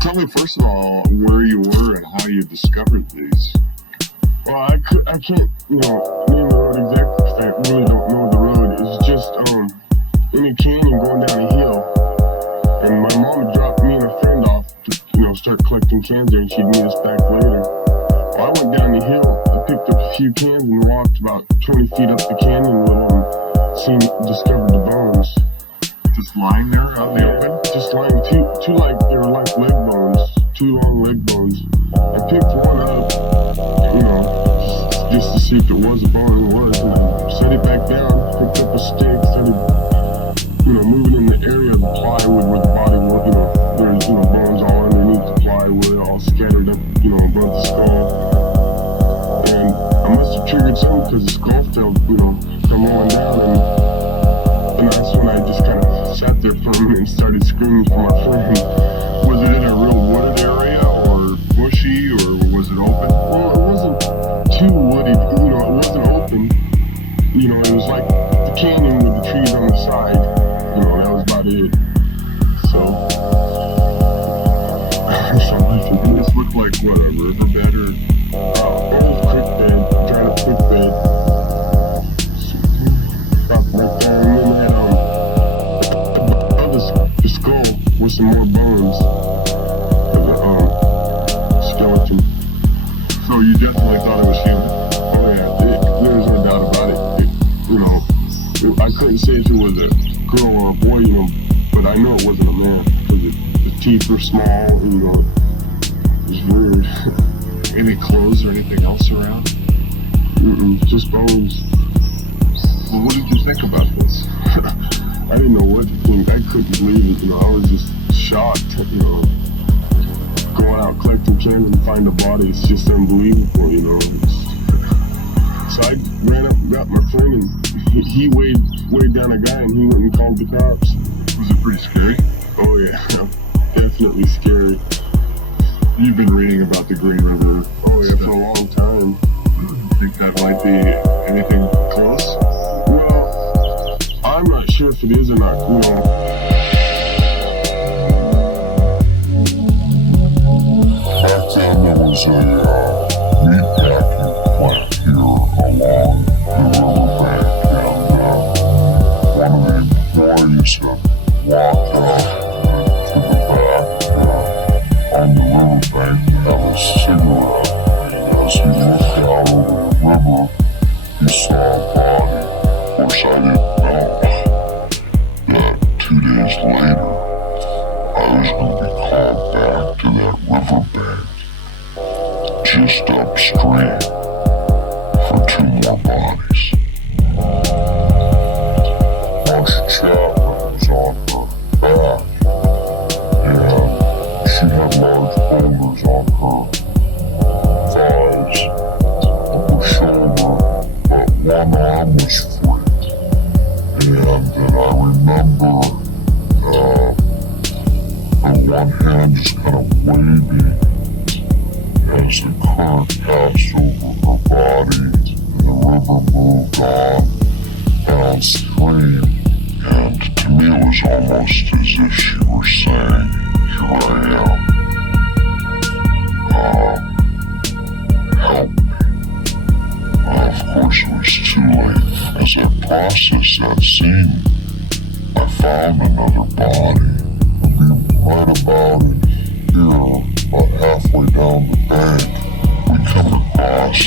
Tell me first of all where you were and how you discovered these. Well, I can't, name the road exactly because I really don't know the road. It's just in a canyon going down a hill, and my mom dropped me and a friend off to start collecting cans there, and she'd meet us back later. Well, I went down the hill, I picked up a few cans and walked about 20 feet up the canyon a little and discovered the bones. Just lying there out in the open? Just lying, they were like leg bones, two long leg bones. I picked one up, just to see if it was a bone, and it was, and I set it back down, picked up a stick, started, moving in the area of the plywood where the body was, there's, bones all underneath the plywood, all scattered up, above the skull. And I must have triggered something because the skull fell, come on down, and that's when I just kind of sat there for a minute and started screaming for my friend. Was it in a real wooded area, or bushy, or was it open? Well, it wasn't too wooded, it wasn't open. It was like the canyon with the trees on the side. That was about it. So this looked like what, a riverbed or old creek bed, dried up creek bed. About right there, and then we had above the skull with some more bones of the skeleton. So you definitely thought it was human? Oh yeah, there's no doubt about it. I couldn't say if it was a girl or a boy, but I know it wasn't a man because the teeth were small and it was weird. Any clothes or anything else around? Just bones. Well, what did you think about this? I didn't know what to think. I couldn't believe it. I was just shocked. Going out collecting cans and find a body, it's just unbelievable. So I ran up and got my friend, and he weighed down a guy, and he went and called the cops. Was it pretty scary? Oh yeah, definitely scary. You've been reading about the Green River. Oh yeah, for a long time. Think that might be anything close? Well, I'm not sure if it is or not. Back then there was a meatpacking plant here along the riverbank, and one of the employees had walked out to the back on the riverbank to have a cigarette. And as he looked out over the river, he saw a body. Of course, I didn't know that 2 days later I was going to be called back to that riverbank just upstream for 2 more bodies. Marcia Chapman was on her back, and she had large boulders on her thighs, on her shoulder, but one arm was free. And then I remember her one hand just kind of waving as the current passed over her body, and the river moved on downstream. And to me it was almost as if she were saying, "Here I am. Help me." Of course it was too late. As I processed that scene, I found another body. Right about in here, about halfway down the bank, we come across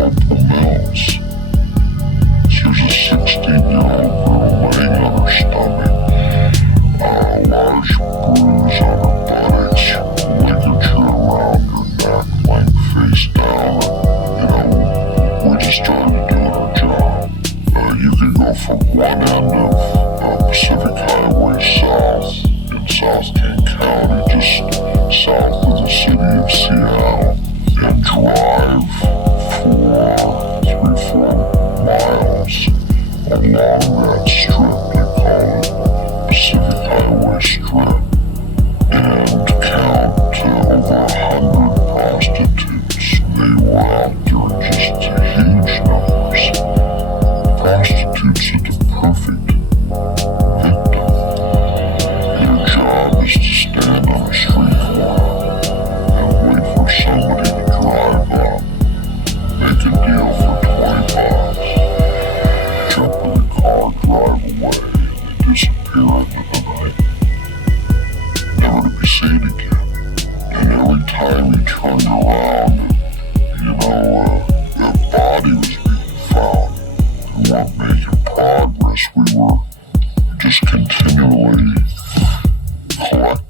Opal Mills. There's a 16-year-old girl laying on her stomach, a large bruise on her buttocks, ligature around her neck, lying face down. We just started doing our job. You could go from one end of Pacific Highway south in South King County, just south of the city of Seattle, and drive for 3-4 miles along that strip. They call it Pacific Highway Strip, and count over 100 prostitutes. They were out there in just huge numbers. Prostitutes are the perfect victim. Their job is to stand on a street corner time he turned around, that body was being found. We weren't making progress. We were just continually collecting